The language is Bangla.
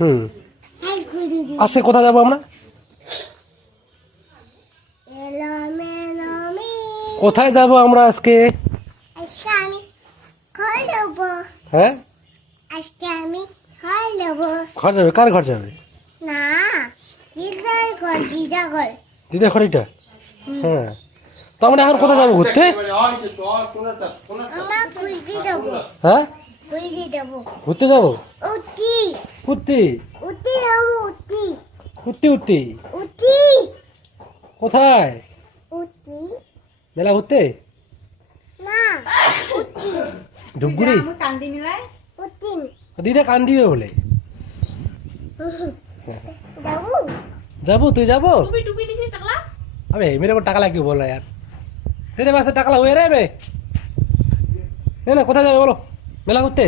হুম আজকে কোথায় যাবো আমরা? কোথায় যাবো আমরা আজকে? হ্যাঁ ঘর যাবে? কার ঘর যাবে? দিদা ঘর এটা? হ্যাঁ তো আমরা এখন কোথায় যাবো ঘুরতে? হ্যাঁ ঘুরতে যাবো। ঘুরতে উঠতে উঠতে কোথায়? মেলা ঘুরতে? ধূপগুড়ি? দিদা কান দিবে বলে যাবো। তুই যাবো? अबे मेरे को टाकला क्यों बोल रहा है यार? तेरे पास टाकला हुए रे बे? ना कोथा जाबे बोलो मेला घुरते?